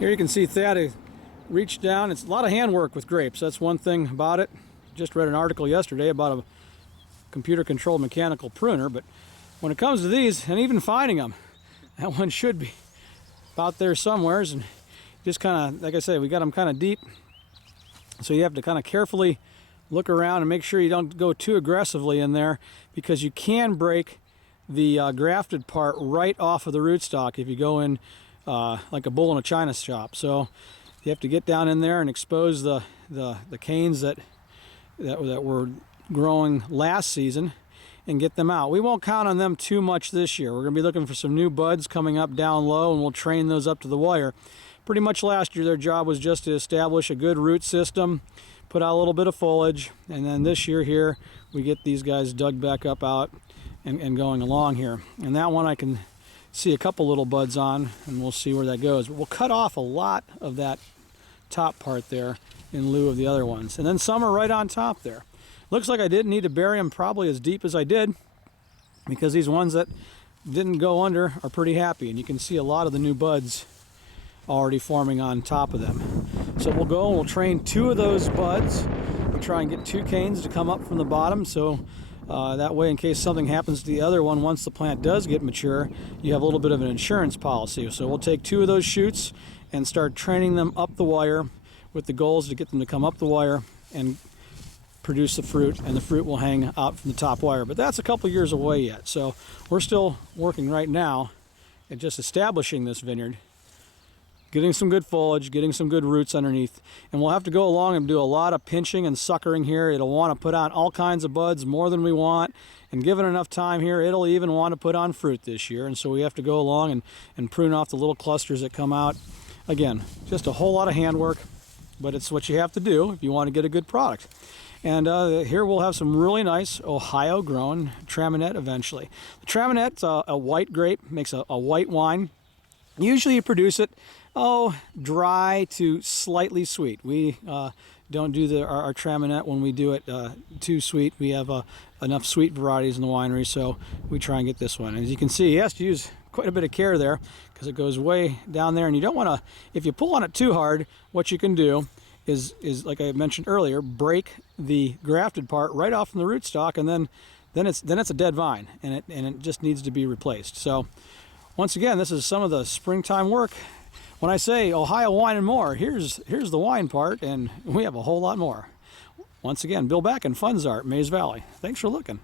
Here you can see Thad reached down. It's a lot of handwork with grapes. That's one thing about it. Just read an article yesterday about a computer-controlled mechanical pruner, but when it comes to these, and even finding them, that one should be about there somewheres. And just kind of, like I said, we got them kind of deep, so you have to kind of carefully look around and make sure you don't go too aggressively in there, because you can break the grafted part right off of the rootstock if you go in like a bull in a china shop. So you have to get down in there and expose the canes that were growing last season and get them out. We won't count on them too much this year. We're going to be looking for some new buds coming up down low, and we'll train those up to the wire. Pretty much last year their job was just to establish a good root system, put out a little bit of foliage, and then this year here we get these guys dug back up out and going along here. And that one I can see a couple little buds on, and we'll see where that goes. But we'll cut off a lot of that top part there in lieu of the other ones. And then some are right on top there. Looks like I didn't need to bury them probably as deep as I did, because these ones that didn't go under are pretty happy, and you can see a lot of the new buds already forming on top of them. So we'll go and we'll train 2 of those buds. We'll try and get 2 canes to come up from the bottom, so that way, in case something happens to the other one once the plant does get mature, you have a little bit of an insurance policy. So we'll take 2 of those shoots and start training them up the wire, with the goals to get them to come up the wire and produce the fruit, and the fruit will hang out from the top wire. But that's a couple years away yet, so we're still working right now at just establishing this vineyard, getting some good foliage, getting some good roots underneath. And we'll have to go along and do a lot of pinching and suckering here. It'll want to put on all kinds of buds, more than we want, and given enough time here, it'll even want to put on fruit this year. And so we have to go along and prune off the little clusters that come out. Again, just a whole lot of handwork, but it's what you have to do if you want to get a good product. And here we'll have some really nice Ohio-grown Traminette eventually. The Traminette's a white grape, makes a white wine. Usually you produce it, dry to slightly sweet. We don't do our Traminette when we do it too sweet. We have enough sweet varieties in the winery, so we try and get this one. As you can see, he has to use quite a bit of care there, because it goes way down there, and you don't want to, if you pull on it too hard, what you can do is like I mentioned earlier, break the grafted part right off from the rootstock, and then it's a dead vine, and it just needs to be replaced. So once again, this is some of the springtime work. When I say Ohio wine and more, here's the wine part, and we have a whole lot more. Once again, Bill Back and Funzart, Mays Valley. Thanks for looking.